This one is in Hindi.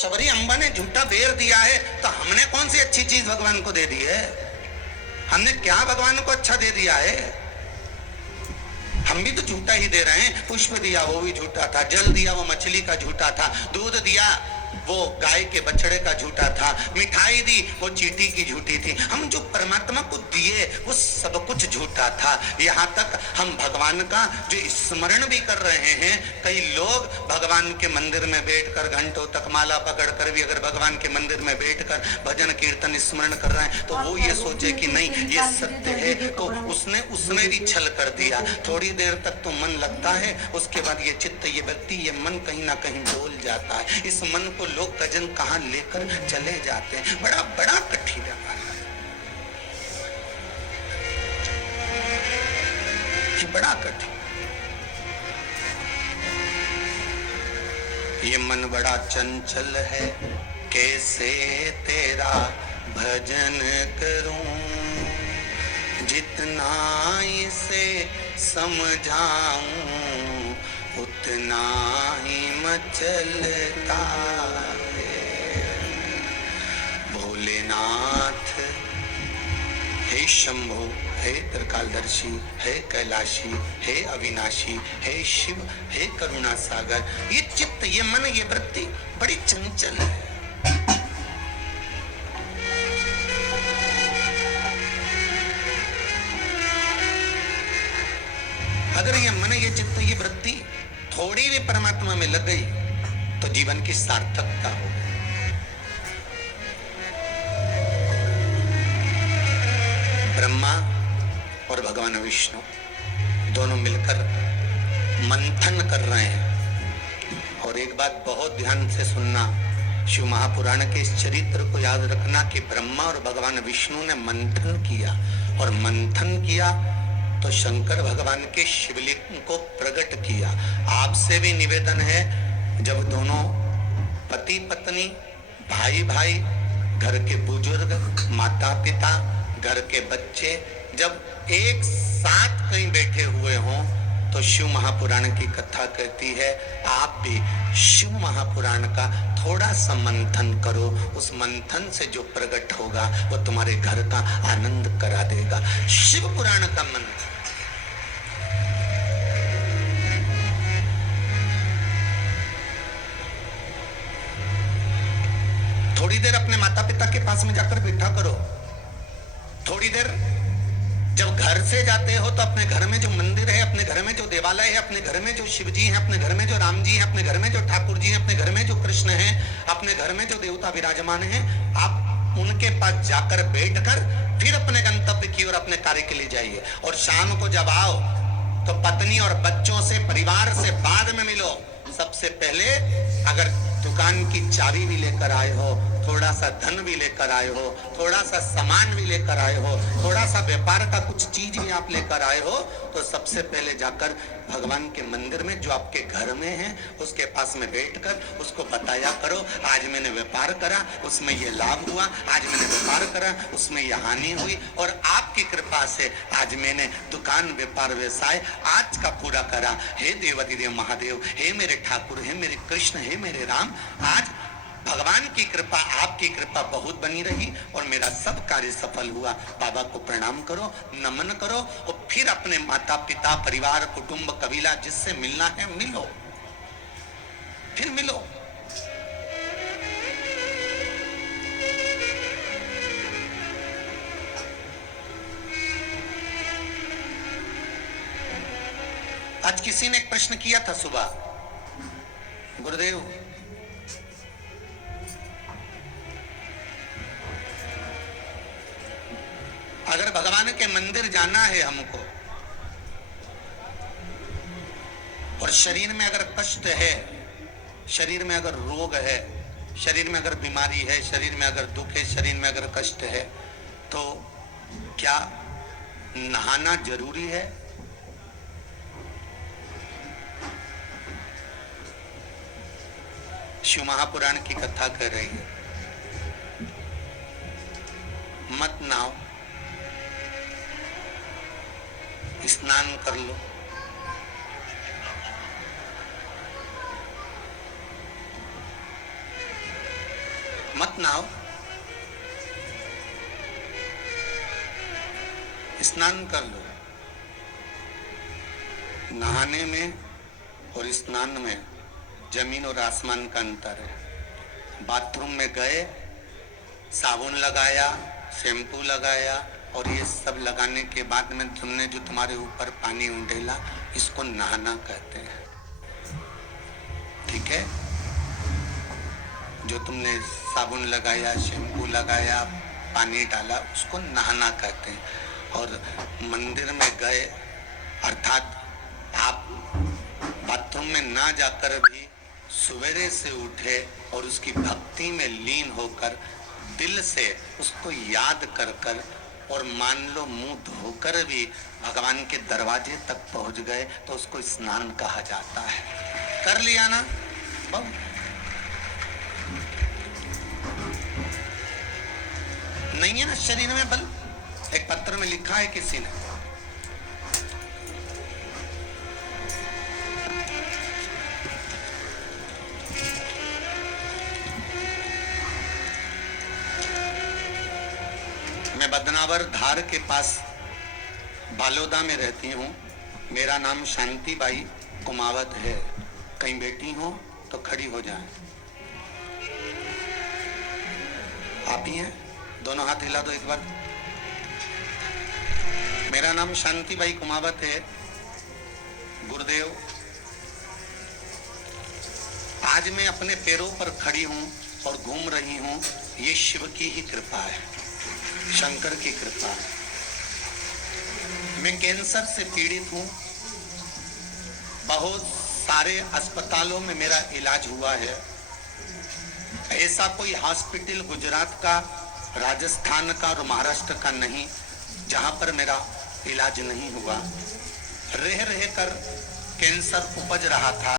शबरी अम्बा ने झूठा बेर दिया है, तो हमने कौन सी अच्छी चीज भगवान को दे दी है? हमने क्या भगवान को अच्छा दे दिया है? हम भी तो झूठा ही दे रहे हैं। पुष्प दिया वो भी झूठा था, जल दिया वो मछली का झूठा था, दूध दिया वो गाय के बछड़े का झूठा था, मिठाई दी वो चींटी की झूठी थी। हम जो परमात्मा को दिए वो सब कुछ झूठा था। यहाँ तक हम भगवान का जो स्मरण भी कर रहे हैं, कई लोग भगवान के मंदिर में बैठकर घंटों तक माला पकड़कर भी अगर भगवान के मंदिर में बैठकर भजन कीर्तन स्मरण कर रहे हैं, तो वो ये सोचे कि नहीं ये सत्य है, तो उसने उसमें भी छल कर दिया। थोड़ी देर तक तो मन लगता है, उसके बाद ये चित्त, ये व्यक्ति, ये मन कहीं ना कहीं डोल जाता है। इस मन को लोग कजन कहां लेकर चले जाते हैं। बड़ा बड़ा कठिन है, बड़ा कठिन। ये मन बड़ा चंचल है, कैसे तेरा भजन करूं, जितना इसे समझाऊं उतना ही मचलता है। भोलेनाथ हे शंभो, हे त्रिकालदर्शी, हे कैलाशी, हे अविनाशी, हे शिव, हे करुणा सागर। ये चित्त, ये मन, ये वृत्ति बड़ी चंचल है। अगर ये मन, ये चित्त, ये वृत्ति थोड़ी भी परमात्मा में लग गई तो जीवन की सार्थकता हो गई। ब्रह्मा और भगवान विष्णु दोनों मिलकर मंथन कर रहे हैं। और एक बात बहुत ध्यान से सुनना, शिव महापुराण के इस चरित्र को याद रखना कि ब्रह्मा और भगवान विष्णु ने मंथन किया, और मंथन किया तो शंकर भगवान के शिवलिंग को प्रकट किया। आपसे भी निवेदन है, जब दोनों पति पत्नी, भाई भाई, घर के बुजुर्ग, माता पिता, घर के बच्चे जब एक साथ कहीं बैठे हुए हों, तो शिव महापुराण की कथा कहती है आप भी शिव महापुराण का थोड़ा सा मंथन करो। उस मंथन से जो प्रकट होगा वो तुम्हारे घर का आनंद करा देगा। शिव पुराण का मंथन। थोड़ी देर अपने माता पिता के पास में जाकर बैठा करो। थोड़ी देर जब घर से जाते हो तो अपने घर में जो मंदिर है, अपने घर में जो देवालय है, अपने घर में जो शिव जी हैं, अपने घर में जो राम जी हैं, अपने घर में जो ठाकुर जी हैं, अपने घर में जो कृष्ण हैं, अपने घर में जो देवता विराजमान हैं, आप उनके पास जाकर बैठकर फिर अपने गंतव्य की ओर अपने कार्य के लिए जाइए। और शाम को जब आओ तो पत्नी और बच्चों से, परिवार से बाद में मिलो। सबसे पहले अगर दुकान की चाबी भी लेकर आए हो, थोड़ा सा धन भी लेकर आए हो, थोड़ा सा सामान भी लेकर आए हो, थोड़ा सा व्यापार का कुछ चीज भी आप लेकर आए हो, तो सबसे पहले जाकर भगवान के मंदिर में जो आपके घर में है उसके पास में बैठकर उसको बताया करो, आज मैंने व्यापार करा उसमें ये लाभ हुआ, आज मैंने व्यापार करा उसमें ये हानि हुई, और आपकी कृपा से आज मैंने दुकान, व्यापार, व्यवसाय आज का पूरा करा। हे देवाधिदेव महादेव, हे मेरे ठाकुर, हे मेरे कृष्ण, हे मेरे राम, आज भगवान की कृपा, आपकी कृपा बहुत बनी रही और मेरा सब कार्य सफल हुआ। बाबा को प्रणाम करो, नमन करो, और फिर अपने माता पिता, परिवार, कुटुंब, कबीला जिससे मिलना है मिलो, फिर मिलो। आज किसी ने एक प्रश्न किया था सुबह, गुरुदेव अगर भगवान के मंदिर जाना है हमको, और शरीर में अगर कष्ट है, शरीर में अगर रोग है, शरीर में अगर बीमारी है, शरीर में अगर दुख है, शरीर में अगर कष्ट है, तो क्या नहाना जरूरी है? शिव महापुराण की कथा कर रही है, मत नहाओ, स्नान कर लो। मत नहाओ, स्नान कर लो। नहाने में और स्नान में जमीन और आसमान का अंतर है। बाथरूम में गए, साबुन लगाया, शैम्पू लगाया और ये सब लगाने के बाद में तुमने जो तुम्हारे ऊपर पानी उंडेला, इसको नहाना कहते हैं। ठीक है, जो तुमने साबुन लगाया, शैम्पू लगाया, पानी डाला, उसको नहाना कहते हैं। और मंदिर में गए अर्थात आप बाथरूम में ना जाकर भी सवेरे से उठे और उसकी भक्ति में लीन होकर दिल से उसको याद कर कर और मान लो मुंह धोकर भी भगवान के दरवाजे तक पहुंच गए तो उसको स्नान कहा जाता है। कर लिया ना? बहुत नहीं है ना शरीर में बल। एक पत्र में लिखा है किसी ने, मैं बदनावर धार के पास बालोदा में रहती हूँ। मेरा नाम शांति बाई कुमावत है। कहीं बैठी हो तो खड़ी हो जाए। आप ही हैं? दोनों हाथ हिला दो एक बार। मेरा नाम शांति बाई कुमावत है। गुरुदेव, आज मैं अपने पैरों पर खड़ी हूं और घूम रही हूं, ये शिव की ही कृपा है, शंकर की कृपा है। मैं कैंसर से पीड़ित हूं। बहुत सारे अस्पतालों में मेरा इलाज हुआ है। ऐसा कोई हॉस्पिटल गुजरात का, राजस्थान का और महाराष्ट्र का नहीं जहां पर मेरा इलाज नहीं हुआ। रह कर कैंसर उपज रहा था।